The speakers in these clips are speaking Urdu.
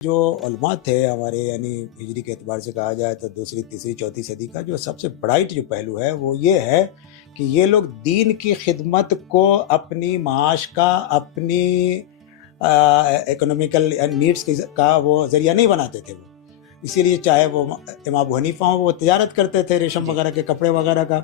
جو علماء تھے ہمارے یعنی ہجری کے اعتبار سے کہا جائے تو دوسری تیسری چوتھی صدی کا جو سب سے برائٹ جو پہلو ہے وہ یہ ہے کہ یہ لوگ دین کی خدمت کو اپنی معاش کا اپنی اکنامیکل نیڈس کا وہ ذریعہ نہیں بناتے تھے. وہ اسی لیے چاہے وہ امام ابو حنیفہ ہوں وہ تجارت کرتے تھے ریشم وغیرہ کے کپڑے وغیرہ کا.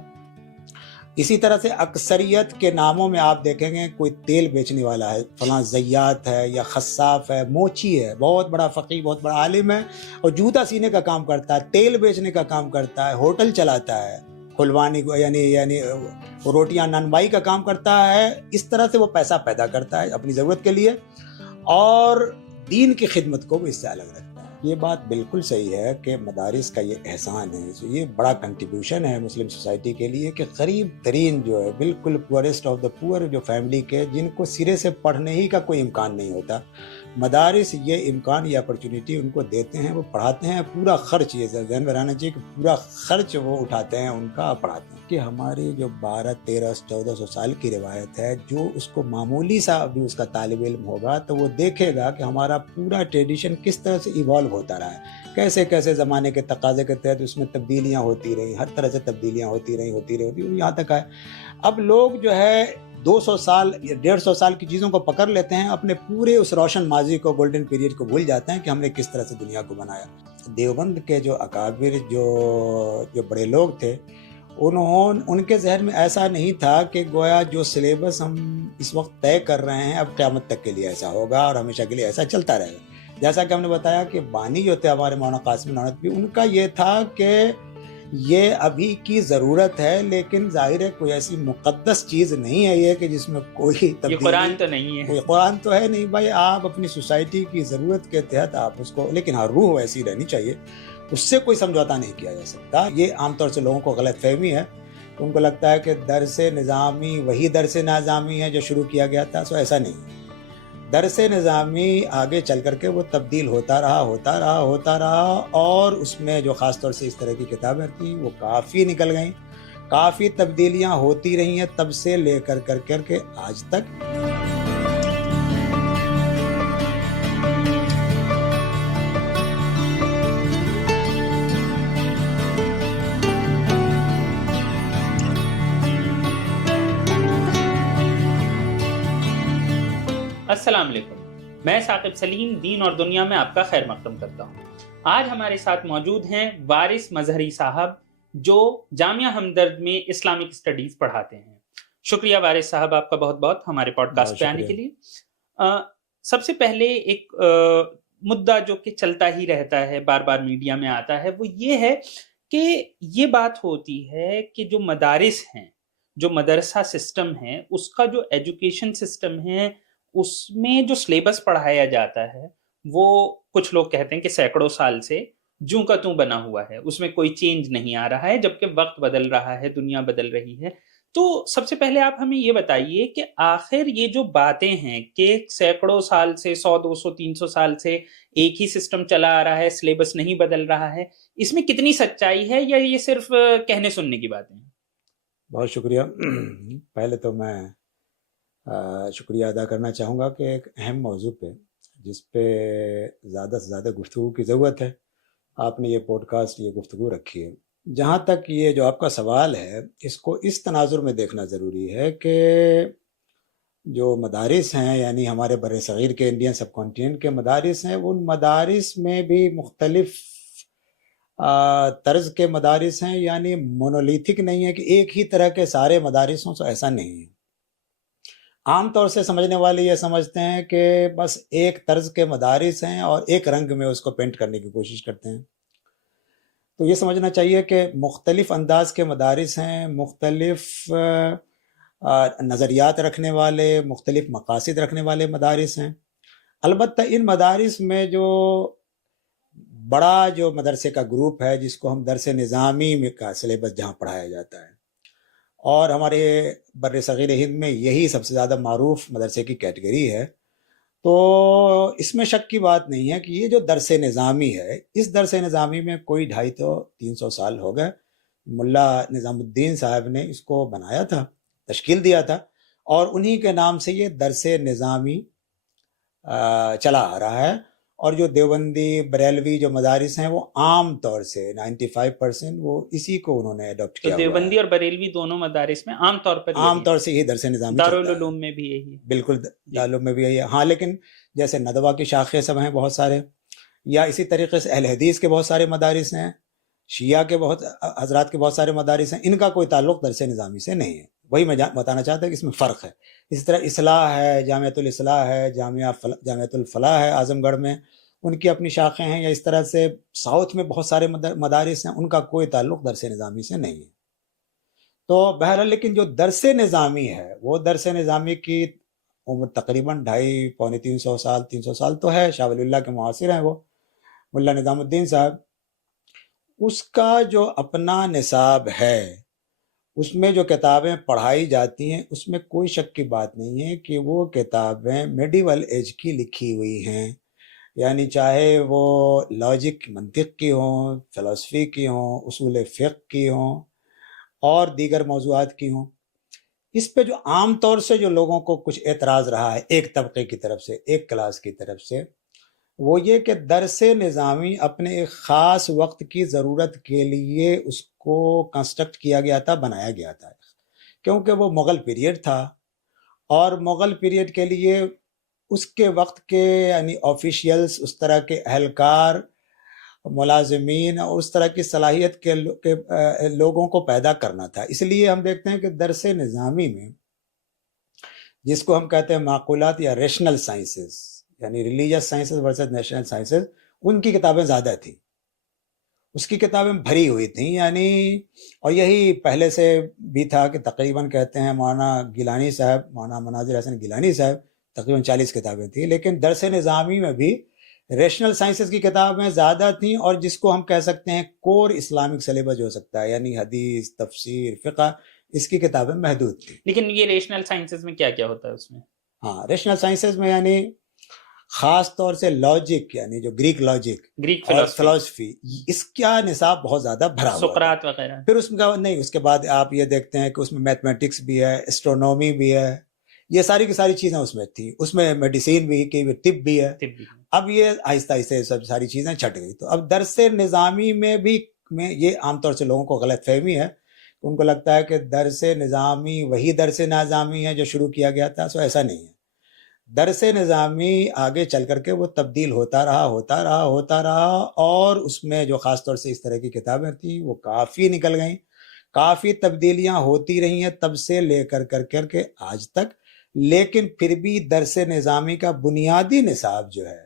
اسی طرح سے اکثریت کے ناموں میں آپ دیکھیں گے کوئی تیل بیچنے والا ہے، فلاں زیات ہے یا خصاف ہے، موچی ہے، بہت بڑا فقیہ بہت بڑا عالم ہے اور جوتا سینے کا کام کرتا ہے، تیل بیچنے کا کام کرتا ہے، ہوٹل چلاتا ہے، کھلوانی یعنی روٹیاں نانبائی کا کام کرتا ہے. اس طرح سے وہ پیسہ پیدا کرتا ہے اپنی ضرورت کے لیے اور دین کی خدمت کو بھی اس سے الگ رکھتا ہے. یہ بات بالکل صحیح ہے کہ مدارس کا یہ احسان ہے، یہ بڑا کنٹریبیوشن ہے مسلم سوسائٹی کے لیے کہ غریب ترین جو ہے بالکل پورسٹ آف دا پور جو فیملی کے جن کو سرے سے پڑھنے ہی کا کوئی امکان نہیں ہوتا، مدارس یہ امکان یہ اپرچونیٹی ان کو دیتے ہیں، وہ پڑھاتے ہیں، پورا خرچ یہ ذہن میں رہنا چاہیے کہ پورا خرچ وہ اٹھاتے ہیں ان کا پڑھاتے ہیں. کہ ہماری جو 1200-1300-1400 سال کی روایت ہے، جو اس کو معمولی سا بھی اس کا طالب علم ہوگا تو وہ دیکھے گا کہ ہمارا پورا ٹریڈیشن کس طرح سے ایوالو ہوتا رہا ہے، کیسے کیسے زمانے کے تقاضے کے تحت اس میں تبدیلیاں ہوتی رہی، ہر طرح سے تبدیلیاں ہوتی رہی یہاں تک آئے. اب لوگ جو ہے 200 سال یا 150 سال کی چیزوں کو پکڑ لیتے ہیں، اپنے پورے اس روشن ماضی کو گولڈن پیریڈ کو بھول جاتے ہیں کہ ہم نے کس طرح سے دنیا کو بنایا. دیوبند کے جو اکابر جو بڑے لوگ تھے ان کے ذہن میں ایسا نہیں تھا کہ گویا جو سلیبس ہم اس وقت طے کر رہے ہیں اب قیامت تک کے لیے ایسا ہوگا اور ہمیشہ کے لیے ایسا چلتا رہے گا. جیسا کہ ہم نے بتایا کہ بانی جو تھے ہمارے مولانا قاسم نانوتوی، ان کا یہ تھا کہ یہ ابھی کی ضرورت ہے لیکن ظاہر ہے کوئی ایسی مقدس چیز نہیں ہے یہ کہ جس میں کوئی تبدیلی، یہ قرآن تو نہیں ہے، کوئی قرآن تو ہے نہیں بھائی. آپ اپنی سوسائٹی کی ضرورت کے تحت آپ اس کو، لیکن ہر روح ایسی رہنی چاہیے، اس سے کوئی سمجھوتا نہیں کیا جا سکتا. یہ عام طور سے لوگوں کو غلط فہمی ہے، ان کو لگتا ہے کہ درس نظامی وہی درس نظامی ہے جو شروع کیا گیا تھا. سو ایسا نہیں ہے. درس نظامی آگے چل کر کے وہ تبدیل ہوتا رہا اور اس میں جو خاص طور سے اس طرح کی کتابیں تھیں وہ کافی نکل گئیں، کافی تبدیلیاں ہوتی رہی ہیں تب سے لے کر کے آج تک. السلام علیکم، میں ثاقب سلیم دین اور دنیا میں آپ کا خیر مقدم کرتا ہوں. آج ہمارے ساتھ موجود ہیں وارث مظہری صاحب جو جامعہ ہمدرد میں اسلامک اسٹڈیز پڑھاتے ہیں. شکریہ وارث صاحب آپ کا بہت بہت ہمارے پوڈ کاسٹ پہ آنے کے لیے. سب سے پہلے ایک مدعا جو کہ چلتا ہی رہتا ہے، بار بار میڈیا میں آتا ہے، وہ یہ ہے کہ یہ بات ہوتی ہے کہ جو مدارس ہیں، جو مدرسہ سسٹم ہے، اس کا جو ایجوکیشن سسٹم ہے، اس میں جو سلیبس پڑھایا جاتا ہے وہ کچھ لوگ کہتے ہیں کہ سینکڑوں سال سے جوں کا توں بنا ہوا ہے، اس میں کوئی چینج نہیں آ رہا ہے، جبکہ وقت بدل رہا ہے، دنیا بدل رہی ہے. تو سب سے پہلے آپ ہمیں یہ بتائیے کہ آخر یہ جو باتیں ہیں کہ سینکڑوں سال سے 100 200 300 سال سے ایک ہی سسٹم چلا آ رہا ہے، سلیبس نہیں بدل رہا ہے، اس میں کتنی سچائی ہے یا یہ صرف کہنے سننے کی باتیں ہیں؟ بہت شکریہ. پہلے تو میں شکریہ ادا کرنا چاہوں گا کہ ایک اہم موضوع پہ جس پہ زیادہ سے زیادہ گفتگو کی ضرورت ہے آپ نے یہ پوڈ کاسٹ، یہ گفتگو رکھی ہے. جہاں تک یہ جو آپ کا سوال ہے اس کو اس تناظر میں دیکھنا ضروری ہے کہ جو مدارس ہیں یعنی ہمارے بر صغیر کے انڈین سب کانٹیننٹ کے مدارس ہیں، ان مدارس میں بھی مختلف طرز کے مدارس ہیں، یعنی مونولیتھک نہیں ہے کہ ایک ہی طرح کے سارے مدارس ہوں، تو ایسا نہیں ہے. عام طور سے سمجھنے والے یہ سمجھتے ہیں کہ بس ایک طرز کے مدارس ہیں اور ایک رنگ میں اس کو پینٹ کرنے کی کوشش کرتے ہیں. تو یہ سمجھنا چاہیے کہ مختلف انداز کے مدارس ہیں، مختلف نظریات رکھنے والے، مختلف مقاصد رکھنے والے مدارس ہیں. البتہ ان مدارس میں جو بڑا جو مدرسے کا گروپ ہے جس کو ہم درس نظامی میں کا سلیبس جہاں پڑھایا جاتا ہے، اور ہمارے بر صغیر ہند میں یہی سب سے زیادہ معروف مدرسے کی کیٹیگری ہے، تو اس میں شک کی بات نہیں ہے کہ یہ جو درس نظامی ہے، اس درس نظامی میں کوئی 250-300 سال ہو گئے. ملا نظام الدین صاحب نے اس کو بنایا تھا، تشکیل دیا تھا، اور انہی کے نام سے یہ درس نظامی چلا آ رہا ہے. اور جو دیوبندی بریلوی جو مدارس ہیں وہ عام طور سے 95% وہ اسی کو انہوں نے اڈاپٹ تو کیا ہوا ہے. دیوبندی اور بریلوی دونوں مدارس میں عام طور پر عام طور سے یہی درس نظامی چلتا ہے. دارالعلوم میں بھی یہی ہے. بالکل دارالعلوم میں بھی یہی ہے. ہاں لیکن جیسے ندوہ کی شاخیں سب ہیں بہت سارے, یا اسی طریقے سے اہل حدیث کے بہت سارے مدارس ہیں, شیعہ کے بہت حضرات کے بہت سارے مدارس ہیں, ان کا کوئی تعلق درس نظامی سے نہیں ہے. وہی میں بتانا چاہتا ہوں کہ اس میں فرق ہے. اسی طرح اصلاح ہے, جامعۃ الاصلاح ہے, جامعۃ الفلاح ہے اعظم گڑھ میں, ان کی اپنی شاخیں ہیں, یا اس طرح سے ساؤتھ میں بہت سارے مدارس ہیں, ان کا کوئی تعلق درس نظامی سے نہیں ہے. تو بہرحال لیکن جو درس نظامی ہے وہ درس نظامی کی عمر تقریباً 250 پونے 300 سال تو ہے. شاہ ولی اللہ کے معاصر ہیں وہ ملا نظام الدین صاحب. اس کا جو اپنا نصاب ہے, اس میں جو کتابیں پڑھائی جاتی ہیں, اس میں کوئی شک کی بات نہیں ہے کہ وہ کتابیں میڈیول ایج کی لکھی ہوئی ہیں. یعنی چاہے وہ لاجک منطق کی ہوں, فلسفی کی ہوں, اصول فقہ کی ہوں, اور دیگر موضوعات کی ہوں. اس پہ جو عام طور سے جو لوگوں کو کچھ اعتراض رہا ہے ایک طبقے کی طرف سے, ایک کلاس کی طرف سے, وہ یہ کہ درس نظامی اپنے ایک خاص وقت کی ضرورت کے لیے اس کو کنسٹرکٹ کیا گیا تھا, بنایا گیا تھا, کیونکہ وہ مغل پیریڈ تھا, اور مغل پیریڈ کے لیے اس کے وقت کے یعنی آفیشیلز, اس طرح کے اہلکار, ملازمین اور اس طرح کی صلاحیت کے لوگوں کو پیدا کرنا تھا. اس لیے ہم دیکھتے ہیں کہ درس نظامی میں جس کو ہم کہتے ہیں معقولات یا ریشنل سائنسز, یعنی religious sciences versus national sciences, ان کی کتابیں زیادہ تھیں, اس کی کتابیں بھری ہوئی تھیں. یعنی اور یہی پہلے سے بھی تھا کہ تقریباً کہتے ہیں مولانا گیلانی صاحب, مولانا مناظر حسن گیلانی صاحب, تقریباً 40 کتابیں تھیں. لیکن درس نظامی میں بھی ریشنل سائنسز کی کتابیں زیادہ تھیں, اور جس کو ہم کہہ سکتے ہیں کور اسلامک سلیبس جو ہو سکتا ہے, یعنی حدیث, تفسیر, فقہ, اس کی کتابیں محدود تھیں. لیکن یہ ریشنل سائنسز میں کیا کیا ہوتا ہے اس میں؟ ہاں, ریشنل سائنسز میں یعنی خاص طور سے لاجک, یعنی جو گریک لاجک, گریک اور فلسفی, اس کا نصاب بہت زیادہ بھرا ہوا ہے. سقراط وغیرہ. پھر اس کا نہیں, اس کے بعد آپ یہ دیکھتے ہیں کہ اس میں میتھمیٹکس بھی ہے, اسٹرونومی بھی ہے, یہ ساری کی ساری چیزیں اس میں تھیں. اس میں میڈیسین بھی کی, طب بھی ہے. اب یہ آہستہ آہستہ سب ساری چیزیں چھٹ گئی. تو اب درس نظامی میں بھی یہ عام طور سے لوگوں کو غلط فہمی ہے, ان کو لگتا ہے کہ درس نظامی وہی درس نظامی ہے جو شروع کیا گیا تھا. سو ایسا نہیں ہے. درس نظامی آگے چل کر کے وہ تبدیل ہوتا رہا, اور اس میں جو خاص طور سے اس طرح کی کتابیں تھیں وہ کافی نکل گئیں, کافی تبدیلیاں ہوتی رہی ہیں تب سے لے کر کے آج تک. لیکن پھر بھی درس نظامی کا بنیادی نصاب جو ہے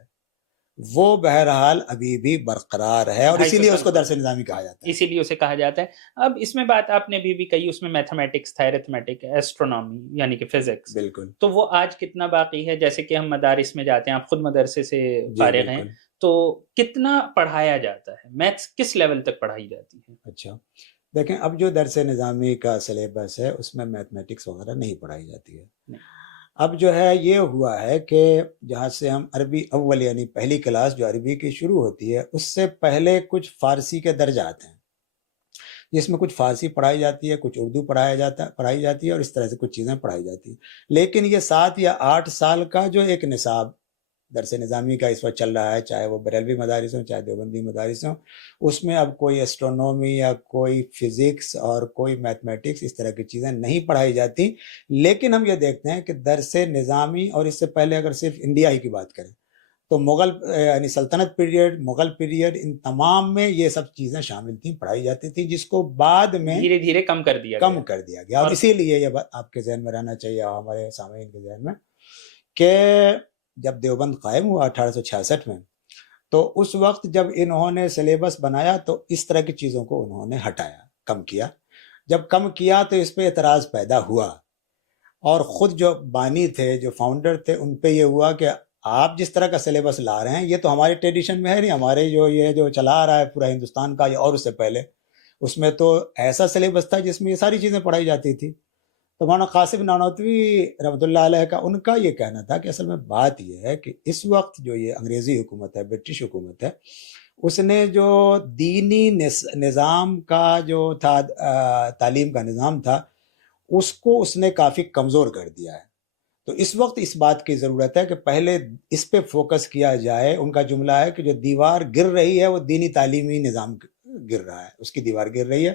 وہ بہرحال ابھی بھی برقرار ہے, اور اسی لیے اس کو درس نظامی کہا جاتا ہے. اسی لیے اسے کہا جاتا ہے. اب اس میں بات آپ نے بھی کہی, اس میں میتھمیٹکس تھا, ایرتھمیٹک, ایسٹرونومی یعنی کہ فزکس. بالکل. تو وہ آج کتنا باقی ہے؟ جیسے کہ ہم مدارس میں جاتے ہیں, آپ خود مدرسے سے فارغ ہیں, تو کتنا پڑھایا جاتا ہے؟ میتھس کس لیول تک پڑھائی جاتی ہے؟ اچھا دیکھیں, اب جو درس نظامی کا سلیبس ہے اس میں میتھمیٹکس وغیرہ نہیں پڑھائی جاتی ہے. اب جو ہے یہ ہوا ہے کہ جہاں سے ہم عربی اول یعنی پہلی کلاس جو عربی کی شروع ہوتی ہے, اس سے پہلے کچھ فارسی کے درجات ہیں, جس میں کچھ فارسی پڑھائی جاتی ہے, کچھ اردو پڑھائی جاتی ہے, اور اس طرح سے کچھ چیزیں پڑھائی جاتی ہیں. لیکن یہ 7 یا 8 سال کا جو ایک نصاب درس نظامی کا اس وقت چل رہا ہے, چاہے وہ بریلوی مدارس ہوں چاہے دیوبندی مدارس ہوں, اس میں اب کوئی ایسٹرونومی یا کوئی فزکس اور کوئی میتھمیٹکس اس طرح کی چیزیں نہیں پڑھائی جاتی. لیکن ہم یہ دیکھتے ہیں کہ درس نظامی, اور اس سے پہلے اگر صرف انڈیا ہی کی بات کریں تو مغل یعنی سلطنت پیریڈ, مغل پیریڈ, ان تمام میں یہ سب چیزیں شامل تھیں, پڑھائی جاتی تھیں, جس کو بعد میں دھیرے دھیرے کم کر دیا گیا. اور اسی لیے یہ بات آپ کے ذہن میں رہنا چاہیے, ہمارے سامعین کے ذہن میں, کہ جب دیوبند قائم ہوا 1866 میں, تو اس وقت جب انہوں نے سلیبس بنایا تو اس طرح کی چیزوں کو انہوں نے ہٹایا, کم کیا. جب کم کیا تو اس پہ اعتراض پیدا ہوا, اور خود جو بانی تھے, جو فاؤنڈر تھے, ان پہ یہ ہوا کہ آپ جس طرح کا سلیبس لا رہے ہیں یہ تو ہمارے ٹریڈیشن میں ہے نہیں, ہمارے جو چلا رہا ہے پورا ہندوستان کا, اور اس سے پہلے اس میں تو ایسا سلیبس تھا جس میں یہ ساری چیزیں پڑھائی جاتی تھی. تو مولانا قاسم نانوتوی رحمۃ اللہ علیہ کا ان کا یہ کہنا تھا کہ اصل میں بات یہ ہے کہ اس وقت جو یہ انگریزی حکومت ہے, برٹش حکومت ہے, اس نے جو دینی نظام کا جو تھا, تعلیم کا نظام تھا, اس کو اس نے کافی کمزور کر دیا ہے. تو اس وقت اس بات کی ضرورت ہے کہ پہلے اس پہ فوکس کیا جائے. ان کا جملہ ہے کہ جو دیوار گر رہی ہے وہ دینی تعلیمی نظام گر رہا ہے, اس کی دیوار گر رہی ہے.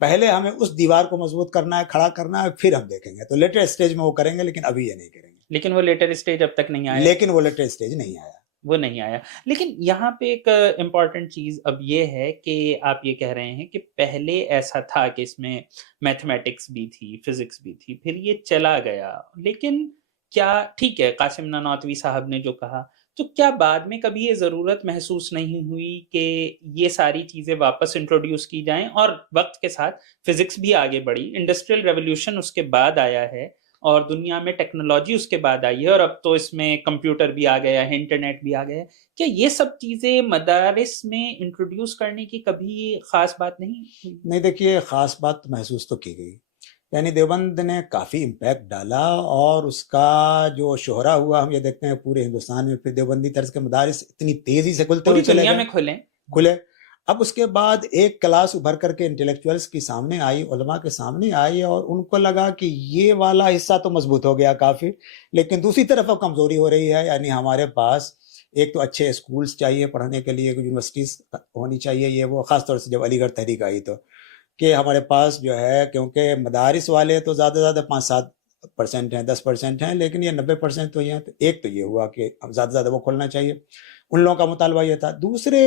پہلے ہمیں اس دیوار کو مضبوط کرنا ہے, کھڑا کرنا ہے, پھر ہم دیکھیں گے. تو لیٹر اسٹیج میں وہ کریں گے, لیکن ابھی یہ نہیں کریں گے. لیکن وہ لیٹر اسٹیج اب تک نہیں آیا. لیکن وہ لیٹر اسٹیج نہیں آیا. وہ نہیں آیا. لیکن یہاں پہ ایک امپورٹنٹ چیز اب یہ ہے کہ آپ یہ کہہ رہے ہیں کہ پہلے ایسا تھا کہ اس میں میتھمیٹکس بھی تھی, فزکس بھی تھی, پھر یہ چلا گیا. لیکن کیا ٹھیک ہے قاسم نانوتوی صاحب نے جو کہا, تو کیا بعد میں کبھی یہ ضرورت محسوس نہیں ہوئی کہ یہ ساری چیزیں واپس انٹروڈیوس کی جائیں؟ اور وقت کے ساتھ فزکس بھی آگے بڑھی, انڈسٹریل ریولوشن اس کے بعد آیا ہے, اور دنیا میں ٹیکنالوجی اس کے بعد آئی ہے, اور اب تو اس میں کمپیوٹر بھی آ گیا ہے, انٹرنیٹ بھی آ گیا ہے. کیا یہ سب چیزیں مدارس میں انٹروڈیوس کرنے کی کبھی خاص بات نہیں ہوئی؟ نہیں, دیکھیے خاص بات محسوس تو کی گئی. یعنی دیوبند نے کافی امپیکٹ ڈالا, اور اس کا جو شہرہ ہوا ہم یہ دیکھتے ہیں پورے ہندوستان میں. پھر دیوبندی طرز کے مدارس اتنی تیزی سے کھلتے ہوئے چلے دنیا گئے, میں کھلے. اب اس کے بعد ایک کلاس ابھر کر کے انٹلیکچوئلس کی سامنے آئی, علماء کے سامنے آئی, اور ان کو لگا کہ یہ والا حصہ تو مضبوط ہو گیا کافی, لیکن دوسری طرف اب کمزوری ہو رہی ہے. یعنی ہمارے پاس ایک تو اچھے اسکولز چاہیے پڑھنے کے لیے, یونیورسٹیز ہونی چاہیے. یہ وہ خاص طور سے جب علی گڑھ تحریک آئی تو, کہ ہمارے پاس جو ہے, کیونکہ مدارس والے تو زیادہ سے زیادہ 5-7% ہیں, 10% ہیں, لیکن یہ 90% تو یہ ہیں. تو ایک تو یہ ہوا کہ زیادہ سے زیادہ وہ کھولنا چاہیے, ان لوگوں کا مطالبہ یہ تھا. دوسرے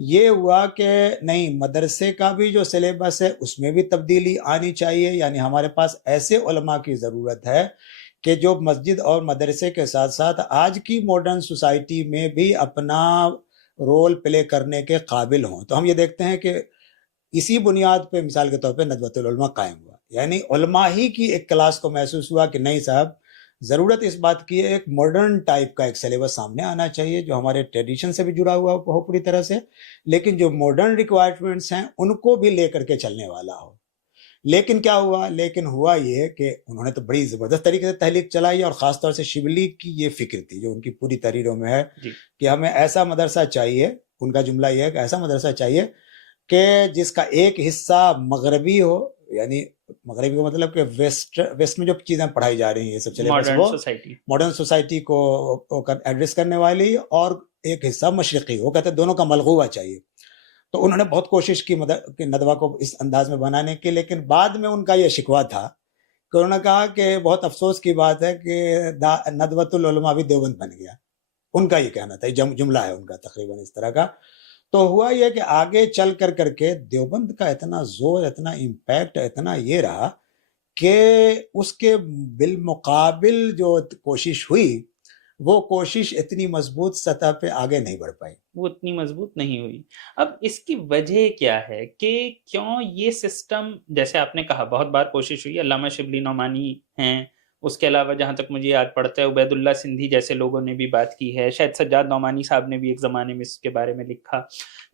یہ ہوا کہ نہیں, مدرسے کا بھی جو سلیبس ہے اس میں بھی تبدیلی آنی چاہیے. یعنی ہمارے پاس ایسے علماء کی ضرورت ہے کہ جو مسجد اور مدرسے کے ساتھ ساتھ آج کی ماڈرن سوسائٹی میں بھی اپنا رول پلے کرنے کے قابل ہوں. تو ہم یہ دیکھتے ہیں کہ اسی بنیاد پہ مثال کے طور پہ ندوۃ العلماء قائم ہوا. یعنی علماء ہی کی ایک کلاس کو محسوس ہوا کہ نہیں صاحب, ضرورت اس بات کی ہے ایک ماڈرن ٹائپ کا ایک سلیبس سامنے آنا چاہیے جو ہمارے ٹریڈیشن سے بھی جڑا ہوا ہو پوری طرح سے, لیکن جو ماڈرن ریکوائرمنٹس ہیں ان کو بھی لے کر کے چلنے والا ہو. لیکن کیا ہوا, لیکن ہوا یہ کہ انہوں نے تو بڑی زبردست طریقے سے تحریک چلائی, اور خاص طور سے شبلی کی یہ فکر تھی جو ان کی پوری تحریروں میں ہے کہ ہمیں ایسا مدرسہ چاہیے. ان کا جملہ یہ ہے کہ ایسا مدرسہ چاہیے کہ جس کا ایک حصہ مغربی ہو, یعنی مغربی کا مطلب کہ ویسٹ میں جو چیزیں پڑھائی جا رہی ہیں یہ سب چلے ماڈرن سوسائٹی کو ایڈریس کرنے والی, اور ایک حصہ مشرقی ہو. کہتے ہیں دونوں کا ملغوبہ چاہیے. تو انہوں نے بہت کوشش کی ندوہ کو اس انداز میں بنانے کی, لیکن بعد میں ان کا یہ شکوہ تھا کہ انہوں نے کہا کہ بہت افسوس کی بات ہے کہ ندوۃ العلماء بھی دیوبند بن گیا. ان کا یہ کہنا تھا, جملہ ہے ان کا تقریباً اس طرح کا. تو ہوا یہ کہ آگے چل کر کے دیوبند کا اتنا زور, اتنا امپیکٹ, اتنا یہ رہا کہ اس کے بالمقابل جو کوشش ہوئی وہ کوشش اتنی مضبوط سطح پہ آگے نہیں بڑھ پائی, وہ اتنی مضبوط نہیں ہوئی. اب اس کی وجہ کیا ہے کہ کیوں یہ سسٹم, جیسے آپ نے کہا بہت بار کوشش ہوئی, علامہ شبلی نعمانی ہیں, اس کے علاوہ جہاں تک مجھے یاد پڑتا ہے عبید اللہ سندھی جیسے لوگوں نے بھی بات کی ہے, شاید سجاد نعمانی صاحب نے بھی ایک زمانے میں اس کے بارے میں لکھا,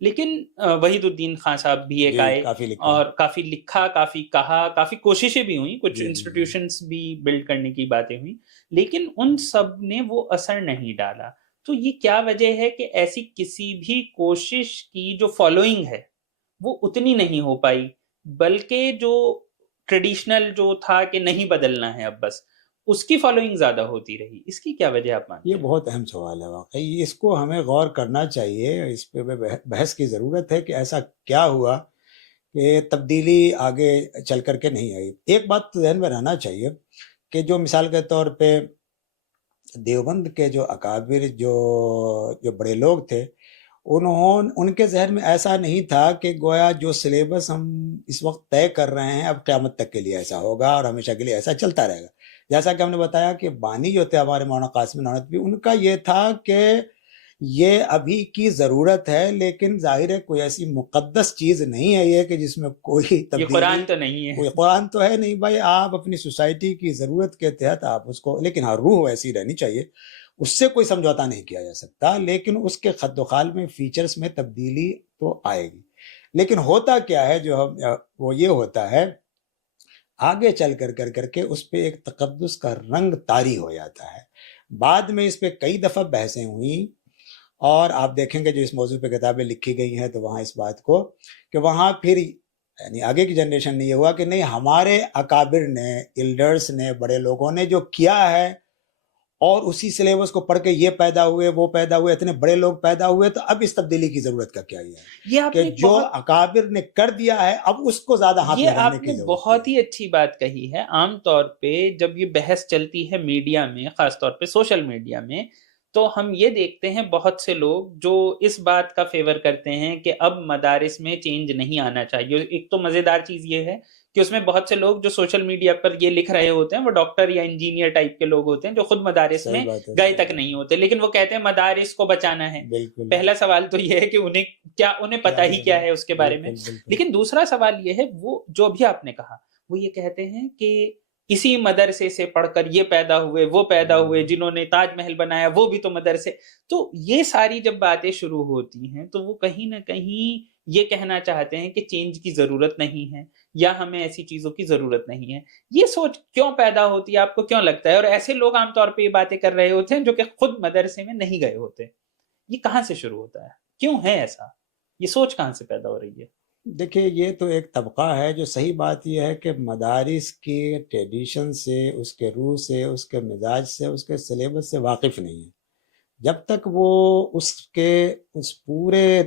لیکن وحید الدین خان صاحب بھی ایک آئے اور کافی لکھا, کافی کہا, کافی کوششیں بھی ہوئیں, کچھ انسٹیٹیوشنز بھی بلڈ کرنے کی باتیں ہوئیں, لیکن ان سب نے وہ اثر نہیں ڈالا. تو یہ کیا وجہ ہے کہ ایسی کسی بھی کوشش کی جو فالوئنگ ہے وہ اتنی نہیں ہو پائی, بلکہ جو ٹریڈیشنل جو تھا کہ نہیں بدلنا ہے اب بس, اس کی فالوئنگ زیادہ ہوتی رہی؟ اس کی کیا وجہ آپ مانتے ہیں؟ یہ بہت اہم سوال ہے واقعی, اس کو ہمیں غور کرنا چاہیے, اس پہ بحث کی ضرورت ہے کہ ایسا کیا ہوا کہ تبدیلی آگے چل کر کے نہیں آئی. ایک بات ذہن میں رہنا چاہیے کہ جو مثال کے طور پہ دیوبند کے جو اکابر جو بڑے لوگ تھے, ان کے ذہن میں ایسا نہیں تھا کہ گویا جو سلیبس ہم اس وقت طے کر رہے ہیں اب قیامت تک کے لیے ایسا ہوگا اور ہمیشہ کے لیے ایسا چلتا رہے گا. جیسا کہ ہم نے بتایا کہ بانی جو تھے ہمارے مولانا قاسم نانوتوی, ان کا یہ تھا کہ یہ ابھی کی ضرورت ہے, لیکن ظاہر ہے کوئی ایسی مقدس چیز نہیں ہے یہ کہ جس میں کوئی تبدیلی, قرآن تو نہیں ہے, کوئی قرآن تو ہے نہیں بھائی, آپ اپنی سوسائٹی کی ضرورت کے تحت آپ اس کو, لیکن ہاں روح ایسی رہنی چاہیے, اس سے کوئی سمجھوتا نہیں کیا جا سکتا, لیکن اس کے خد و خال میں فیچرز میں تبدیلی تو آئے گی. لیکن ہوتا کیا ہے جو وہ یہ ہوتا ہے آگے چل کر کے اس پہ ایک تقدس کا رنگ طاری ہو جاتا ہے. بعد میں اس پہ کئی دفعہ بحثیں ہوئیں, اور آپ دیکھیں گے جو اس موضوع پہ کتابیں لکھی گئی ہیں تو وہاں اس بات کو کہ وہاں پھر یعنی آگے کی جنریشن نے یہ ہوا کہ نہیں, ہمارے اکابر نے, ایلڈرز نے, بڑے لوگوں نے جو کیا ہے اور اسی سلیبس کو پڑھ کے یہ پیدا ہوئے وہ پیدا ہوئے اتنے بڑے لوگ پیدا ہوئے, تو اب اس تبدیلی کی ضرورت کا کیا ہے یہ آپ کہ نے جو اکابر نے کر دیا ہے اب اس کو زیادہ ہاتھ یہ لگانے آپ کی نے ضرورت بہت ہی اچھی بات کہی ہے. عام طور پہ جب یہ بحث چلتی ہے میڈیا میں, خاص طور پہ سوشل میڈیا میں, تو ہم یہ دیکھتے ہیں بہت سے لوگ جو اس بات کا فیور کرتے ہیں کہ اب مدارس میں چینج نہیں آنا چاہیے. ایک تو مزیدار چیز یہ ہے کہ اس میں بہت سے لوگ جو سوشل میڈیا پر یہ لکھ رہے ہوتے ہیں وہ ڈاکٹر یا انجینئر ٹائپ کے لوگ ہوتے ہیں جو خود مدارس میں گئے تک نہیں ہوتے, لیکن وہ کہتے ہیں مدارس کو بچانا ہے. بالکل. پہلا سوال تو یہ ہے کہ انہیں پتہ ہی کیا ہے اس کے بارے میں. لیکن دوسرا سوال یہ ہے, وہ جو ابھی آپ نے کہا, وہ یہ کہتے ہیں کہ اسی مدرسے سے پڑھ کر یہ پیدا ہوئے وہ پیدا ہوئے, جنہوں نے تاج محل بنایا وہ بھی تو مدرسے. تو یہ ساری جب باتیں شروع ہوتی ہیں تو وہ کہیں نہ کہیں یہ کہنا چاہتے ہیں کہ چینج کی ضرورت نہیں ہے یا ہمیں ایسی چیزوں کی ضرورت نہیں ہے. یہ سوچ کیوں پیدا ہوتی ہے, آپ کو کیوں لگتا ہے؟ اور ایسے لوگ عام طور پہ یہ باتیں کر رہے ہوتے ہیں جو کہ خود مدرسے میں نہیں گئے ہوتے. یہ کہاں سے شروع ہوتا ہے, کیوں ہے ایسا, یہ سوچ کہاں سے پیدا ہو رہی ہے؟ دیکھیے یہ تو ایک طبقہ ہے جو صحیح بات یہ ہے کہ مدارس کی ٹریڈیشن سے, اس کے روح سے, اس کے مزاج سے, اس کے سلیبس سے واقف نہیں ہے. جب تک وہ اس پورے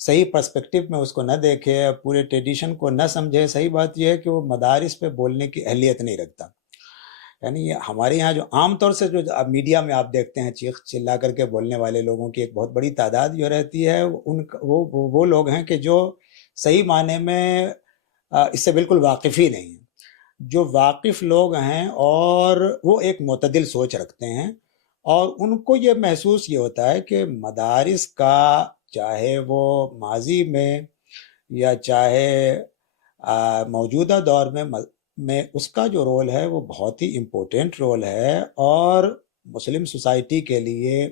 صحیح پرسپیکٹو میں اس کو نہ دیکھے, پورے ٹریڈیشن کو نہ سمجھے, صحیح بات یہ ہے کہ وہ مدارس پہ بولنے کی اہلیت نہیں رکھتا. یعنی ہمارے یہاں جو عام طور سے جو میڈیا میں آپ دیکھتے ہیں چیخ چلا کر کے بولنے والے لوگوں کی ایک بہت بڑی تعداد جو رہتی ہے, وہ لوگ ہیں کہ جو صحیح معنی میں اس سے بالکل واقف ہی نہیں ہیں. جو واقف لوگ ہیں اور وہ ایک معتدل سوچ رکھتے ہیں, اور ان کو یہ محسوس یہ ہوتا ہے کہ مدارس کا چاہے وہ ماضی میں یا چاہے موجودہ دور میں اس کا جو رول ہے وہ بہت ہی امپورٹنٹ رول ہے, اور مسلم سوسائٹی کے لیے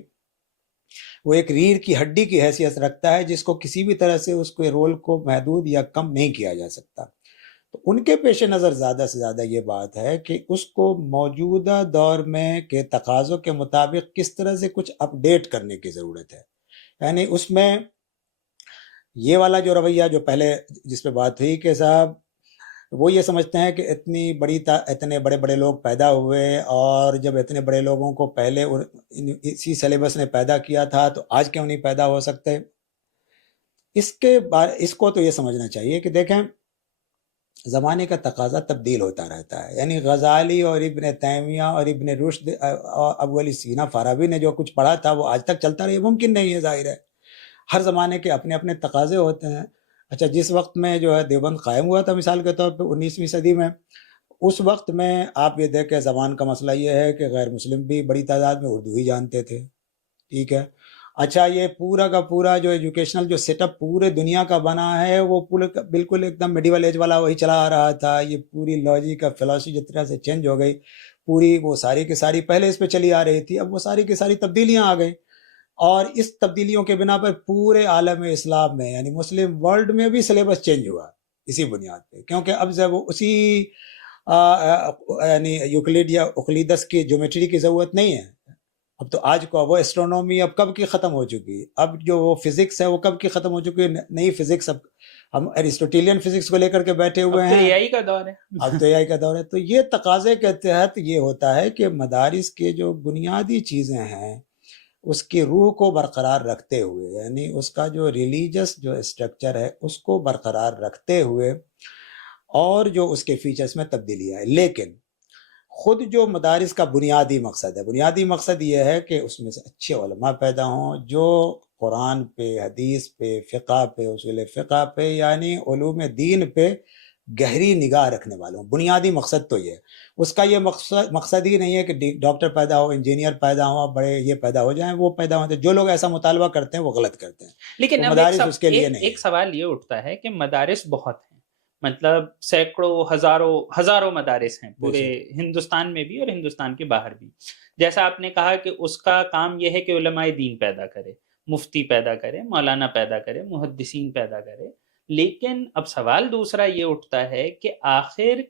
وہ ایک ریڑھ کی ہڈی کی حیثیت رکھتا ہے جس کو کسی بھی طرح سے اس کے رول کو محدود یا کم نہیں کیا جا سکتا. تو ان کے پیش نظر زیادہ سے زیادہ یہ بات ہے کہ اس کو موجودہ دور میں کے تقاضوں کے مطابق کس طرح سے کچھ اپ ڈیٹ کرنے کی ضرورت ہے. یعنی اس میں یہ والا جو رویہ جو پہلے جس پہ بات ہوئی کہ صاحب وہ یہ سمجھتے ہیں کہ اتنے بڑے بڑے لوگ پیدا ہوئے, اور جب اتنے بڑے لوگوں کو پہلے اسی سلیبس نے پیدا کیا تھا تو آج کیوں نہیں پیدا ہو سکتے. اس کو تو یہ سمجھنا چاہیے کہ دیکھیں زمانے کا تقاضا تبدیل ہوتا رہتا ہے. یعنی غزالی اور ابن تیمیہ اور ابن رشد اور ابو علی سینا فارابی نے جو کچھ پڑھا تھا وہ آج تک چلتا رہا, یہ ممکن نہیں ہے. ظاہر ہے ہر زمانے کے اپنے اپنے تقاضے ہوتے ہیں. اچھا جس وقت میں جو ہے دیوبند قائم ہوا تھا مثال کے طور پہ 19ویں صدی میں, اس وقت میں آپ یہ دیکھیں زبان کا مسئلہ یہ ہے کہ غیر مسلم بھی بڑی تعداد میں اردو ہی جانتے تھے. ٹھیک ہے. اچھا یہ پورا کا پورا جو ایجوکیشنل جو سیٹ اپ پورے دنیا کا بنا ہے وہ بالکل ایک دم میڈیول ایج والا وہی چلا آ رہا تھا. یہ پوری لاجک کا فلاسفی جس طرح سے چینج ہو گئی, پوری وہ ساری کی ساری پہلے اس پہ چلی آ رہی تھی, اب وہ ساری کی ساری تبدیلیاں آ گئی. اور اس تبدیلیوں کے بنا پر پورے عالم اسلام میں یعنی مسلم ورلڈ میں بھی سلیبس چینج ہوا اسی بنیاد پہ, کیونکہ اب جب وہ اسی یعنی یوکلید یا اقلیدس کی جیومیٹری کی ضرورت نہیں ہے. اب تو آج کو وہ ایسٹرونومی اب کب کی ختم ہو چکی, اب جو وہ فزکس ہے وہ کب کی ختم ہو چکی ہے. نئی فزکس اب ہم ایرسٹوٹیلین فزکس کو لے کر کے بیٹھے ہوئے ہیں, اے آئی کا دور ہے, اب تو اے آئی کا دور ہے. تو یہ تقاضے کے تحت یہ ہوتا ہے کہ مدارس کے جو بنیادی چیزیں ہیں اس کی روح کو برقرار رکھتے ہوئے, یعنی اس کا جو ریلیجس جو اسٹرکچر ہے اس کو برقرار رکھتے ہوئے, اور جو اس کے فیچرز میں تبدیلیاں ہے. لیکن خود جو مدارس کا بنیادی مقصد یہ ہے کہ اس میں سے اچھے علماء پیدا ہوں جو قرآن پہ, حدیث پہ, فقہ پہ, اصول فقہ پہ, یعنی علوم دین پہ گہری نگاہ رکھنے والوں. بنیادی مقصد تو یہ ہے. اس کا یہ مقصد ہی نہیں ہے کہ ڈاکٹر پیدا ہو, انجینئر پیدا ہو, بڑے یہ پیدا ہو جائیں, وہ پیدا ہوتے. جو لوگ ایسا مطالبہ کرتے ہیں وہ غلط کرتے ہیں. لیکن مدارس اس کے لیے نہیں. ایک سوال یہ اٹھتا ہے کہ مدارس بہت ہیں, مطلب سینکڑوں ہزاروں مدارس ہیں پورے ہندوستان میں بھی اور ہندوستان کے باہر بھی. جیسا آپ نے کہا کہ اس کا کام یہ ہے کہ علماء دین پیدا کرے, مفتی پیدا کرے, مولانا پیدا کرے, محدثین پیدا کرے. لیکن اب سوال دوسرا یہ اٹھتا ہے کہ آخر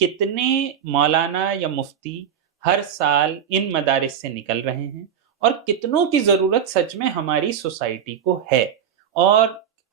کتنے مولانا یا مفتی ہر سال ان مدارس سے نکل رہے ہیں, اور کتنوں کی ضرورت سچ میں ہماری سوسائٹی کو ہے, اور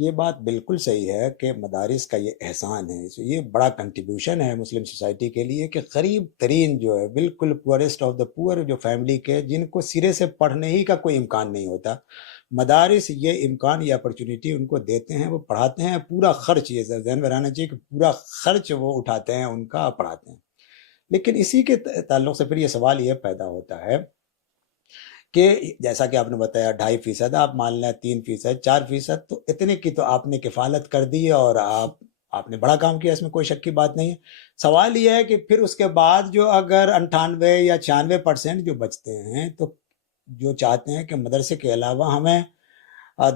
یہ بات بالکل صحیح ہے کہ مدارس کا یہ احسان ہے، یہ بڑا کنٹریبیوشن ہے مسلم سوسائٹی کے لیے کہ غریب ترین جو ہے بالکل پورسٹ آف دا پور جو فیملی کے جن کو سرے سے پڑھنے ہی کا کوئی امکان نہیں ہوتا، مدارس یہ امکان یہ اپرچونیٹی ان کو دیتے ہیں، وہ پڑھاتے ہیں، پورا خرچ یہ ذہن میں رہنا چاہیے کہ پورا خرچ وہ اٹھاتے ہیں ان کا، پڑھاتے ہیں۔ لیکن اسی کے تعلق سے پھر یہ سوال یہ پیدا ہوتا ہے کہ جیسا کہ آپ نے بتایا 2.5%، آپ مان لیں 3%، 4%، تو اتنے کی تو آپ نے کفالت کر دی ہے اور آپ نے بڑا کام کیا، اس میں کوئی شک کی بات نہیں ہے۔ سوال یہ ہے کہ پھر اس کے بعد جو اگر 98 یا 96% جو بچتے ہیں تو جو چاہتے ہیں کہ مدرسے کے علاوہ ہمیں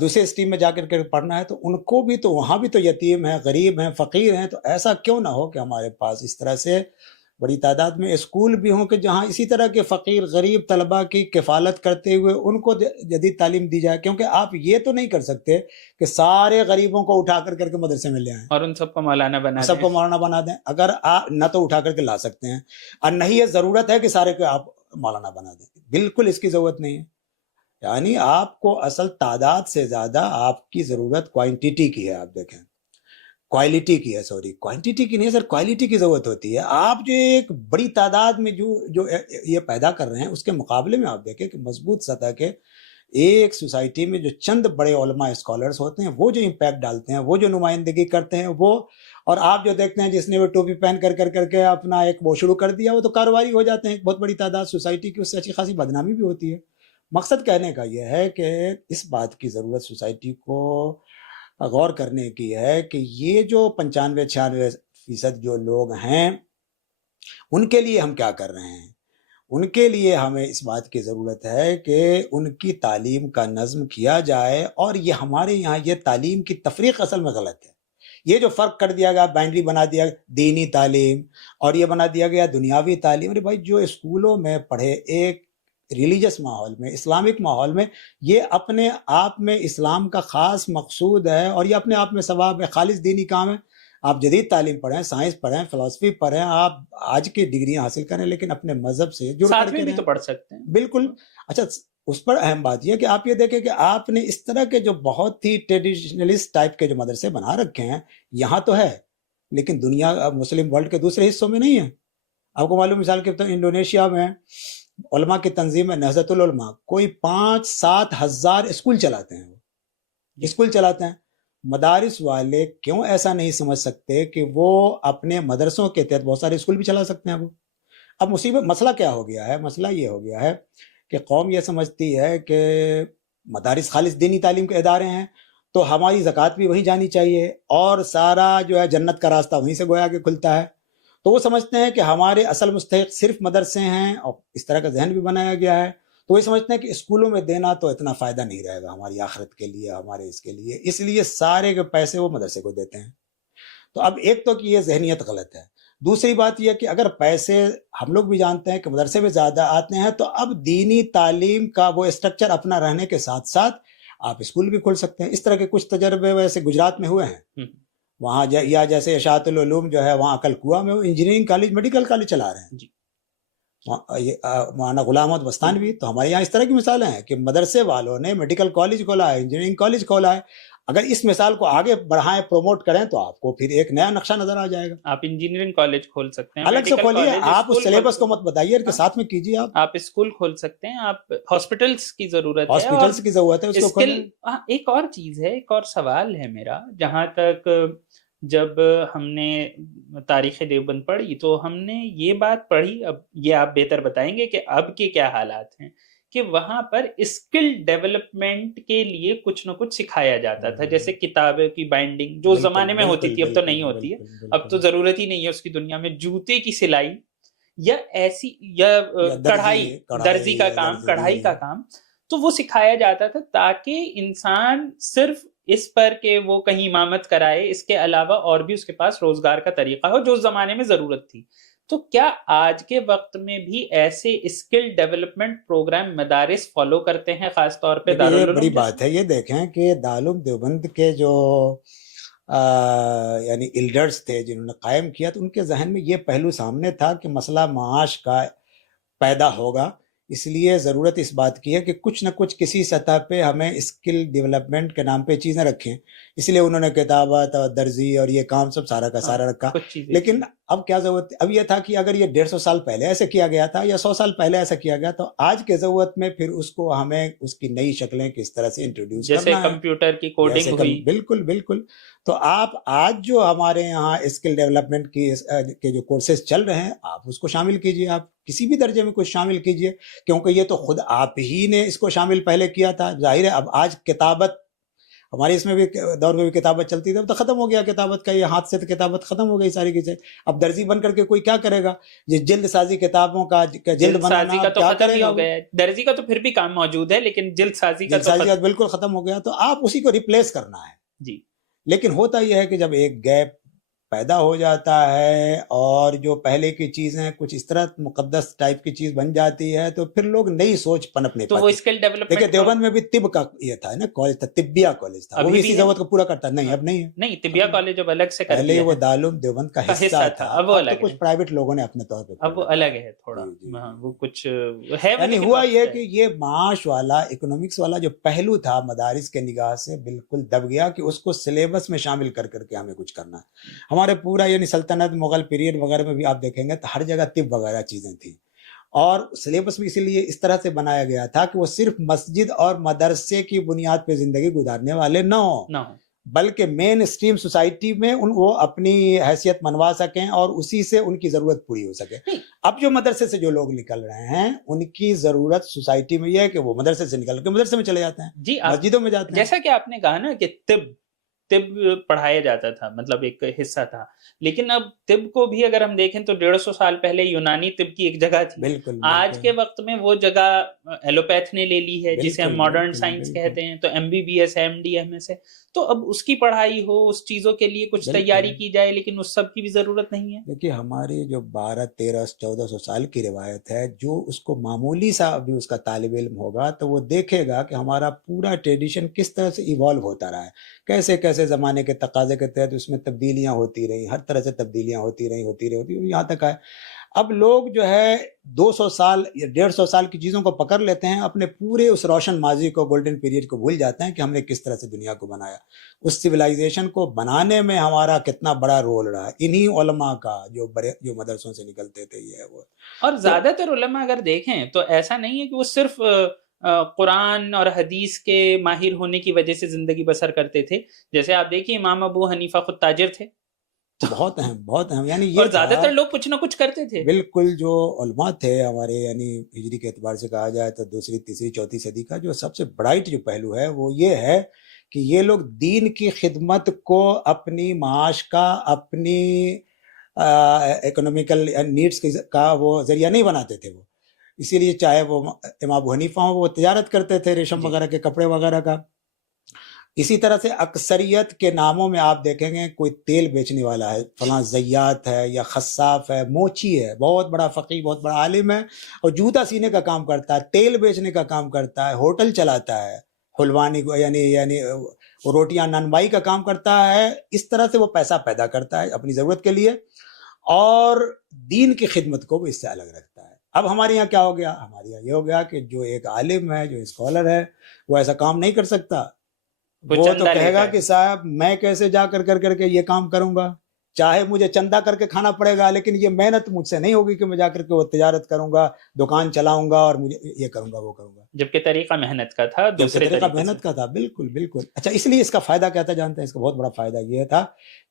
دوسرے اسٹریم میں جا کر کے پڑھنا ہے، تو ان کو بھی تو وہاں بھی تو یتیم ہیں، غریب ہیں، فقیر ہیں، تو ایسا کیوں نہ ہو کہ ہمارے پاس اس طرح سے بڑی تعداد میں اسکول بھی ہوں کہ جہاں اسی طرح کے فقیر غریب طلباء کی کفالت کرتے ہوئے ان کو جدید تعلیم دی جائے، کیونکہ آپ یہ تو نہیں کر سکتے کہ سارے غریبوں کو اٹھا کر کے مدرسے میں لے آئیں اور ان سب کو مولانا بنا دیں، سب کو مولانا بنا دیں۔ اگر آپ نہ تو اٹھا کر کے لا سکتے ہیں اور نہ ہی یہ ضرورت ہے کہ سارے کو آپ مولانا بنا دیں، بالکل اس کی ضرورت نہیں ہے۔ یعنی آپ کو اصل تعداد سے زیادہ آپ کی ضرورت کوانٹیٹی کی ہے، آپ دیکھیں کوالٹی کی ہے، سوری کوانٹیٹی کی نہیں سر، کوالٹی کی ضرورت ہوتی ہے۔ آپ جو ایک بڑی تعداد میں جو یہ پیدا کر رہے ہیں اس کے مقابلے میں آپ دیکھیں کہ مضبوط سطح کے ایک سوسائٹی میں جو چند بڑے علماء اسکالرز ہوتے ہیں وہ جو امپیکٹ ڈالتے ہیں، وہ جو نمائندگی کرتے ہیں، وہ اور آپ جو دیکھتے ہیں جس نے وہ ٹوپی پہن کر کے اپنا ایک وہ شروع کر دیا، وہ تو کاروباری ہو جاتے ہیں، ایک بہت بڑی تعداد سوسائٹی کی، اس سے اچھی خاصی بدنامی بھی ہوتی ہے۔ مقصد کہنے کا یہ ہے کہ اس بات کی ضرورت سوسائٹی کو غور کرنے کی ہے کہ یہ جو 95-96% جو لوگ ہیں ان کے لیے ہم کیا کر رہے ہیں۔ ان کے لیے ہمیں اس بات کی ضرورت ہے کہ ان کی تعلیم کا نظم کیا جائے، اور یہ ہمارے یہاں یہ تعلیم کی تفریق اصل میں غلط ہے۔ یہ جو فرق کر دیا گیا، بائنڈری بنا دیا دینی تعلیم اور یہ بنا دیا گیا دنیاوی تعلیم، ارے بھائی جو اسکولوں میں پڑھے ایک ریلیجس ماحول میں، اسلامک ماحول میں، یہ اپنے آپ میں اسلام کا خاص مقصود ہے اور یہ اپنے آپ میں ثواب ہے، خالص دینی کام ہے۔ آپ جدید تعلیم پڑھیں، سائنس پڑھیں، فلسفی پڑھیں، آپ آج کی ڈگریاں حاصل کریں، لیکن اپنے مذہب سے جڑ ساتھ کر میں کے بھی تو رہیں۔ پڑھ سکتے ہیں، بالکل۔ اچھا، اس پر اہم بات یہ کہ آپ یہ دیکھیں کہ آپ نے اس طرح کے جو بہت ہی ٹریڈیشنلسٹ ٹائپ کے جو مدرسے بنا رکھے ہیں یہاں تو ہے، لیکن دنیا مسلم ورلڈ کے دوسرے حصوں میں نہیں ہے۔ آپ کو معلوم، مثال کے طور انڈونیشیا میں علماء کی تنظیم ہے نہضت العلماء، کوئی 5-7 ہزار اسکول چلاتے ہیں، وہ اسکول چلاتے ہیں۔ مدارس والے کیوں ایسا نہیں سمجھ سکتے کہ وہ اپنے مدرسوں کے تحت بہت سارے اسکول بھی چلا سکتے ہیں وہ؟ اب مسئلہ کیا ہو گیا ہے؟ مسئلہ یہ ہو گیا ہے کہ قوم یہ سمجھتی ہے کہ مدارس خالص دینی تعلیم کے ادارے ہیں تو ہماری زکوٰۃ بھی وہیں جانی چاہیے اور سارا جو ہے جنت کا راستہ وہیں سے گویا کہ کھلتا ہے۔ تو وہ سمجھتے ہیں کہ ہمارے اصل مستحق صرف مدرسے ہیں، اور اس طرح کا ذہن بھی بنایا گیا ہے، تو وہ سمجھتے ہیں کہ اسکولوں میں دینا تو اتنا فائدہ نہیں رہے گا ہماری آخرت کے لیے، ہمارے اس کے لیے، اس لیے سارے کے پیسے وہ مدرسے کو دیتے ہیں۔ تو اب ایک تو کہ یہ ذہنیت غلط ہے، دوسری بات یہ کہ اگر پیسے ہم لوگ بھی جانتے ہیں کہ مدرسے میں زیادہ آتے ہیں تو اب دینی تعلیم کا وہ اسٹرکچر اپنا رہنے کے ساتھ ساتھ آپ اسکول بھی کھول سکتے ہیں۔ اس طرح کے کچھ تجربے ویسے گجرات میں ہوئے ہیں، وہاں یا جیسے اشاعت العلوم جو ہے وہاں عقل کنواں میں وہ انجینئرنگ کالج، میڈیکل کالج چلا رہے ہیں۔ مولانا غلام محمد بستانوی، تو ہمارے یہاں اس طرح کی مثالیں ہیں کہ مدرسے والوں نے میڈیکل کالج کھولا ہے، انجینئرنگ کالج کھولا ہے۔ اگر اس مثال کو آگے بڑھائیں، پروموٹ کریں تو آپ کو پھر ایک نیا نقشہ نظر آ جائے گا۔ آپ انجینئرنگ کالج کھول سکتے ہیں، الگ سے کھولیے، آپ اس سلیبس کو مت بتائیے کہ ساتھ میں کیجیے، آپ اسکول کھول سکتے ہیں، آپ ہاسپٹلس کی ضرورت ہے، ہاسپٹلس کی ضرورت ہے، اس کو کھولیں۔ ایک اور چیز ہے، ایک اور سوال ہے میرا، جہاں تک جب ہم نے تاریخ دیوبند پڑھی تو ہم نے یہ بات پڑھی، اب یہ آپ بہتر بتائیں گے کہ اب کے کیا حالات ہیں، کہ وہاں پر اسکل ڈیولپمنٹ کے لیے کچھ نہ کچھ سکھایا جاتا تھا، جیسے کتابیں کی بائنڈنگ جو زمانے میں ہوتی تھی اب تو نہیں ہوتی ہے، اب تو ضرورت ہی نہیں ہے اس کی دنیا میں، جوتے کی سلائی یا ایسی یا کڑھائی، درزی کا کام، کڑھائی کا کام، تو وہ سکھایا جاتا تھا تاکہ انسان صرف اس پر کہ وہ کہیں امامت کرائے، اس کے علاوہ اور بھی اس کے پاس روزگار کا طریقہ ہو جو اس زمانے میں ضرورت تھی۔ تو کیا آج کے وقت میں بھی ایسے اسکل ڈیولپمنٹ پروگرام مدارس فالو کرتے ہیں، خاص طور پہ یہ بڑی بات ہے۔ یہ دیکھیں کہ دارالعلوم دیوبند کے جو یعنی ایلڈرز تھے جنہوں نے قائم کیا، تو ان کے ذہن میں یہ پہلو سامنے تھا کہ مسئلہ معاش کا پیدا ہوگا، اس لیے ضرورت اس بات کی ہے کہ کچھ نہ کچھ کسی سطح پہ ہمیں اسکل ڈیولپمنٹ کے نام پہ چیزیں رکھیں. اس لیے انہوں نے کتابت اور درزی اور یہ کام سب سارا کا سارا رکھا. کچھ چیزیں لیکن اب کیا ضرورت، اب یہ تھا کہ اگر یہ 150 سال پہلے ایسے کیا گیا تھا یا 100 سال پہلے ایسا کیا گیا تو آج کے ضرورت میں پھر اس کو ہمیں اس کی نئی شکلیں کس طرح سے انٹروڈیوس جیسے کرنا ہے. کمپیوٹر کی کوڈنگ ہوئی. بالکل بالکل. تو آپ آج جو ہمارے یہاں اسکل ڈیولپمنٹ کے جو کورسز چل رہے ہیں آپ اس کو شامل کیجئے، آپ کسی بھی درجے میں کچھ شامل کیجئے، کیونکہ یہ تو خود آپ ہی نے اس کو شامل پہلے کیا تھا. ظاہر ہے اب آج کتابت ہمارے اس میں بھی دور میں بھی کتابت چلتی تھی، اب تو ختم ہو گیا کتابت کا، یہ ہاتھ سے تو کتابت ختم ہو گئی ساری چیزیں. اب درزی بن کر کے کوئی کیا کرے گا؟ یہ جلد سازی کتابوں کا جلد سازی کا تو کیا ختم کرے ہی گا؟ ہو گیا ہے. درزی کا تو پھر بھی کام موجود ہے لیکن جلد سازی کا جلد تو سازی کا بالکل ختم ہو گیا. تو آپ اسی کو ریپلیس کرنا ہے. جی. لیکن ہوتا یہ ہے کہ جب ایک گیپ پیدا ہو جاتا ہے اور جو پہلے کی چیزیں کچھ اس طرح مقدس ٹائپ کی چیز بن جاتی ہے تو پھر لوگ نئی سوچ پنپ نہیں تو وہ پاتے. اسکل دیکھیں ڈیولپمنٹ دیوبند میں بھی طب کا یہ تھا نا کالج تھا، طبیہ کالج تھا، وہ بھی اسی ضرورت کو پورا کرتا. نہیں اب نہیں ہے. نہیں، طبیہ کالج اب الگ سے کر پہلے دیا وہ ہے. دارالعلوم دیوبند کا حصہ تھا، اب وہ اب الگ تو کچھ ہے. پرائیویٹ لوگوں نے اپنے طور پہ اب وہ الگ ہے تھوڑا. ہاں وہ کچھ ہے. یعنی ہوا یہ کہ یہ معاش والا اکنامکس والا جو پہلو تھا مدارس کے نگاہ سے بالکل دب گیا کہ اس کو سلیبس میں شامل کر کر کے ہمیں کچھ کرنا ہے. ہمارے پورا یعنی سلطنت مغل پیریڈ وغیرہ میں بھی آپ دیکھیں گے تو ہر جگہ طب وغیرہ چیزیں تھیں اور سلیبس بھی اسی لیے اس طرح سے بنایا گیا تھا کہ وہ صرف مسجد اور مدرسے کی بنیاد پہ زندگی گزارنے والے نہ ہوں بلکہ مین اسٹریم سوسائٹی میں وہ اپنی حیثیت منوا سکیں اور اسی سے ان کی ضرورت پوری ہو سکے. اب جو مدرسے سے جو لوگ نکل رہے ہیں ان کی ضرورت سوسائٹی میں یہ ہے کہ وہ مدرسے سے نکل کے مدرسے میں چلے جاتے ہیں. جی مسجدوں میں جاتے ہیں. جیسا کہ آپ نے کہا نا کہ طب پڑھایا جاتا تھا، مطلب ایک حصہ تھا، لیکن اب طب کو بھی اگر ہم دیکھیں تو 150 سال پہلے یونانی طب کی ایک جگہ تھی. بالکل. آج کے وقت میں وہ جگہ ایلوپیتھ نے لے لی ہے جسے ہم ماڈرن سائنس کہتے ہیں. تو MBBS ہے، MD MS ہے. تو اب اس کی پڑھائی ہو، اس چیزوں کے لیے کچھ تیاری کی جائے، لیکن اس سب کی بھی ضرورت نہیں ہے. دیکھیے ہماری جو 1200 1300 1400 سال کی روایت ہے، جو اس کو معمولی سا بھی اس کا طالب علم ہوگا تو وہ دیکھے گا کہ ہمارا پورا ٹریڈیشن کس طرح سے ایوالو ہوتا رہا ہے، کیسے کیسے زمانے کے تقاضے کے تحت اس میں تبدیلیاں ہوتی رہی، ہر طرح سے تبدیلیاں ہوتی رہی یہاں تک ہے. اب لوگ جو ہے 200 سال یا 150 سال کی چیزوں کو پکڑ لیتے ہیں، اپنے پورے اس روشن ماضی کو، گولڈن پیریڈ کو بھول جاتے ہیں کہ ہم نے کس طرح سے دنیا کو بنایا. اس سویلائزیشن کو بنانے میں ہمارا کتنا بڑا رول رہا، انہی علماء کا جو مدرسوں سے نکلتے تھے یہ وہ. اور زیادہ تر علماء اگر دیکھیں تو ایسا نہیں ہے کہ وہ صرف قرآن اور حدیث کے ماہر ہونے کی وجہ سے زندگی بسر کرتے تھے. جیسے آپ دیکھیے امام ابو حنیفہ خود تاجر تھے. بہت اہم یعنی یہ اور زیادہ تر لوگ کچھ نہ کچھ کرتے تھے. بالکل. جو علماء تھے ہمارے یعنی ہجری کے اعتبار سے کہا جائے تو 2ری 3ری 4 صدی کا جو سب سے برائٹ جو پہلو ہے وہ یہ ہے کہ یہ لوگ دین کی خدمت کو اپنی معاش کا، اپنی اکنامیکل نیڈز کا وہ ذریعہ نہیں بناتے تھے. وہ اسی لیے چاہے وہ امام ابو حنیفہ ہوں وہ تجارت کرتے تھے ریشم وغیرہ کے، کپڑے وغیرہ کا. اسی طرح سے اکثریت کے ناموں میں آپ دیکھیں گے کوئی تیل بیچنے والا ہے، فلاں زیات ہے یا خصاف ہے، موچی ہے، بہت بڑا فقیہ، بہت بڑا عالم ہے اور جوتا سینے کا کام کرتا ہے، تیل بیچنے کا کام کرتا ہے، ہوٹل چلاتا ہے، حلوانی کو یعنی روٹیاں نانوائی کا کام کرتا ہے. اس طرح سے وہ پیسہ پیدا کرتا ہے اپنی ضرورت کے لیے اور دین کی خدمت کو وہ اس سے الگ رکھتا ہے. اب ہمارے یہاں کیا ہو گیا؟ ہمارے یہاں یہ ہو گیا کہ جو ایک عالم ہے، جو اسکالر ہے، وہ ایسا کام نہیں کر سکتا. وہ تو کہے گا کہ صاحب میں کیسے جا کر کے یہ کام کروں گا، چاہے مجھے چندہ کر کے کھانا پڑے گا لیکن یہ محنت مجھ سے نہیں ہوگی کہ میں جا کر کے وہ تجارت کروں گا، دکان چلاؤں گا اور مجھے یہ کروں گا وہ کروں گا. جبکہ طریقہ محنت کا تھا، دوسرے طریقہ محنت کا تھا. بالکل بالکل. اچھا اس لیے اس کا فائدہ کیا تھا جانتے ہیں؟ اس کا بہت بڑا فائدہ یہ تھا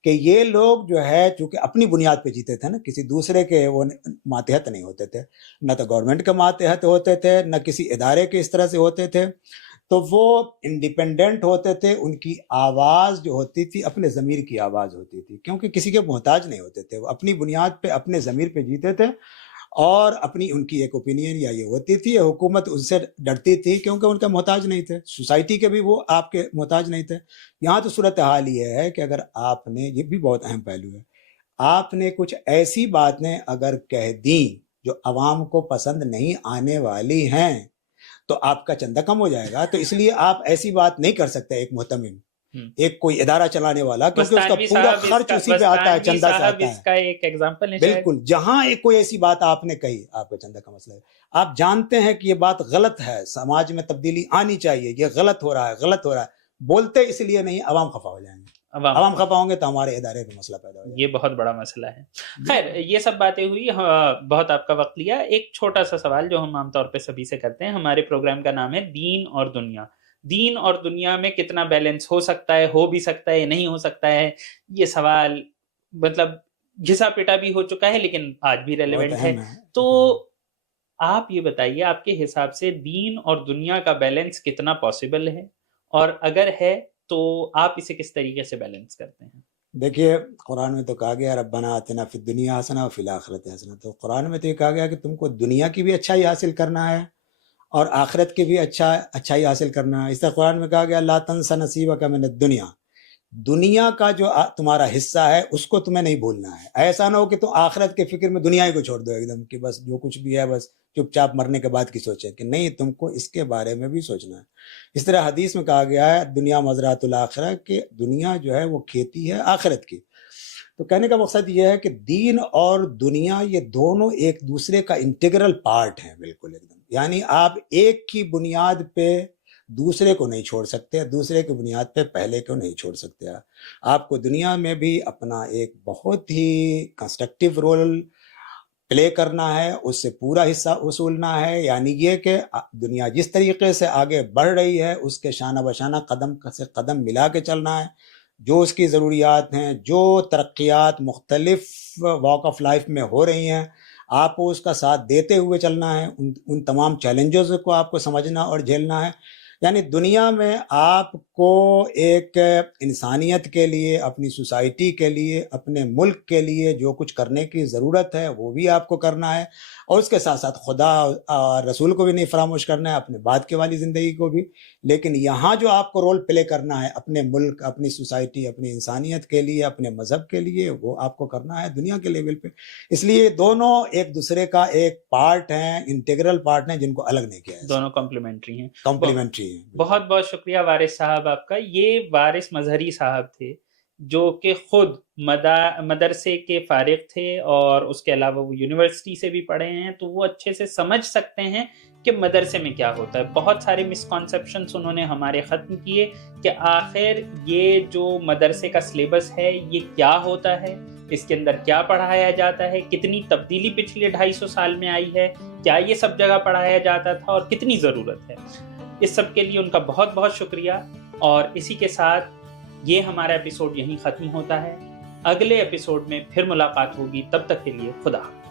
کہ یہ لوگ جو ہے چونکہ اپنی بنیاد پہ جیتے تھے نا، کسی دوسرے کے وہ ماتحت نہیں ہوتے تھے، نہ تو گورنمنٹ کے ماتحت ہوتے تھے، نہ کسی ادارے کے اس طرح سے ہوتے تھے. تو وہ انڈیپینڈنٹ ہوتے تھے. ان کی آواز جو ہوتی تھی اپنے ضمیر کی آواز ہوتی تھی، کیونکہ کسی کے محتاج نہیں ہوتے تھے. وہ اپنی بنیاد پہ اپنے ضمیر پہ جیتے تھے اور اپنی ان کی ایک اوپینین یا یہ ہوتی تھی. حکومت ان سے ڈرتی تھی کیونکہ ان کا محتاج نہیں تھے، سوسائٹی کے بھی وہ آپ کے محتاج نہیں تھے. یہاں تو صورتحال یہ ہے کہ اگر آپ نے، یہ بھی بہت اہم پہلو ہے، آپ نے کچھ ایسی باتیں اگر کہہ دیں جو عوام کو پسند نہیں آنے والی ہیں تو آپ کا چندہ کم ہو جائے گا. تو اس لیے آپ ایسی بات نہیں کر سکتے ایک محتمم ایک کوئی ادارہ چلانے والا، کیونکہ اس کا بستانوی پورا صاحب خرچ اسی پہ آتا ہے، بستانوی چندہ سے صاحب آتا اس ہے. کا ایک ایگزامپل ہے شاید. بالکل، جہاں ایک کوئی ایسی بات آپ نے کہی، آپ کا چندہ کا مسئلہ ہے، آپ جانتے ہیں کہ یہ بات غلط ہے، سماج میں تبدیلی آنی چاہیے، یہ غلط ہو رہا ہے، غلط ہو رہا ہے، بولتے اس لیے نہیں، عوام خفا ہو جائیں گے، عوام خفا ہوں گے تو ہمارے ادارے پہ مسئلہ پیدا ہو جائے گا. یہ بہت بڑا مسئلہ ہے. خیر، یہ سب باتیں ہوئی، بہت آپ کا وقت لیا. ایک چھوٹا سا سوال جو ہم عام طور پہ سبھی سے کرتے ہیں، ہمارے پروگرام کا نام ہے دین اور دنیا. دین اور دنیا میں کتنا بیلنس ہو سکتا ہے، ہو بھی سکتا ہے، نہیں ہو سکتا ہے؟ یہ سوال مطلب گھسا پیٹا بھی ہو چکا ہے لیکن آج بھی ریلیونٹ ہے. تو آپ یہ بتائیے، آپ کے حساب سے دین اور دنیا کا بیلنس کتنا پاسبل ہے، اور اگر ہے تو آپ اسے کس طریقے سے بیلنس کرتے ہیں؟ دیکھیے، قرآن میں تو کہا گیا ربنا آتنا فی الدنیا حسنہ وفی الآخرۃ حسنہ. تو قرآن میں تو یہ کہا گیا کہ تم کو دنیا کی بھی اچھائی حاصل کرنا ہے اور آخرت کی بھی اچھائی حاصل کرنا ہے. اس طرح قرآن میں کہا گیا لا تنس نصیبک من الدنیا، دنیا کا جو تمہارا حصہ ہے اس کو تمہیں نہیں بھولنا ہے. ایسا نہ ہو کہ تم آخرت کے فکر میں دنیا ہی کو چھوڑ دو ایک دم، کہ بس جو کچھ بھی ہے بس چپ چاپ مرنے کے بعد کی سوچیں، کہ نہیں، تم کو اس کے بارے میں بھی سوچنا ہے. اس طرح حدیث میں کہا گیا ہے دنیا مزرعۃ الآخرہ، کہ دنیا جو ہے وہ کھیتی ہے آخرت کی. تو کہنے کا مقصد یہ ہے کہ دین اور دنیا یہ دونوں ایک دوسرے کا انٹیگرل پارٹ ہیں، بالکل ایک دم. یعنی آپ ایک کی بنیاد پہ دوسرے کو نہیں چھوڑ سکتے، دوسرے کی بنیاد پہ پہلے کو نہیں چھوڑ سکتے. آپ کو دنیا میں بھی اپنا ایک بہت ہی کنسٹرکٹیو رول پلے کرنا ہے، اس سے پورا حصہ وصولنا ہے. یعنی یہ کہ دنیا جس طریقے سے آگے بڑھ رہی ہے اس کے شانہ بشانہ قدم سے قدم ملا کے چلنا ہے. جو اس کی ضروریات ہیں، جو ترقیات مختلف واک آف لائف میں ہو رہی ہیں، آپ کو اس کا ساتھ دیتے ہوئے چلنا ہے. ان تمام چیلنجز کو آپ کو سمجھنا اور جھیلنا ہے. یعنی دنیا میں آپ کو ایک انسانیت کے لیے، اپنی سوسائٹی کے لیے، اپنے ملک کے لیے جو کچھ کرنے کی ضرورت ہے وہ بھی آپ کو کرنا ہے، اور اس کے ساتھ ساتھ خدا اور رسول کو بھی نہیں فراموش کرنا ہے، اپنے بعد کے والی زندگی کو بھی. لیکن یہاں جو آپ کو رول پلے کرنا ہے اپنے ملک، اپنی سوسائٹی، اپنی انسانیت کے لیے، اپنے مذہب کے لیے، وہ آپ کو کرنا ہے دنیا کے لیول پہ. اس لیے دونوں ایک دوسرے کا ایک پارٹ ہیں، انٹیگرل پارٹ ہیں، جن کو الگ نہیں کیا ہے. دونوں کمپلیمنٹری ہیں. کمپلیمنٹری ہیں. بہت بہت شکریہ وارث صاحب آپ کا. یہ وارث مظہری صاحب تھے جو کہ خود مدرسے کے فارغ تھے اور اس کے علاوہ وہ یونیورسٹی سے بھی پڑھے ہیں، تو وہ اچھے سے سمجھ سکتے ہیں کہ مدرسے میں کیا ہوتا ہے. بہت سارے مسکانسیپشنس انہوں نے ہمارے ختم کیے کہ آخر یہ جو مدرسے کا سلیبس ہے یہ کیا ہوتا ہے، اس کے اندر کیا پڑھایا جاتا ہے، کتنی تبدیلی پچھلے 250 سال میں آئی ہے، کیا یہ سب جگہ پڑھایا جاتا تھا اور کتنی ضرورت ہے. اس سب کے لیے ان کا بہت بہت شکریہ. اور اسی کے ساتھ یہ ہمارا ایپیسوڈ یہیں ختم ہوتا ہے. اگلے ایپیسوڈ میں پھر ملاقات ہوگی، تب تک کے لیے خدا حافظ.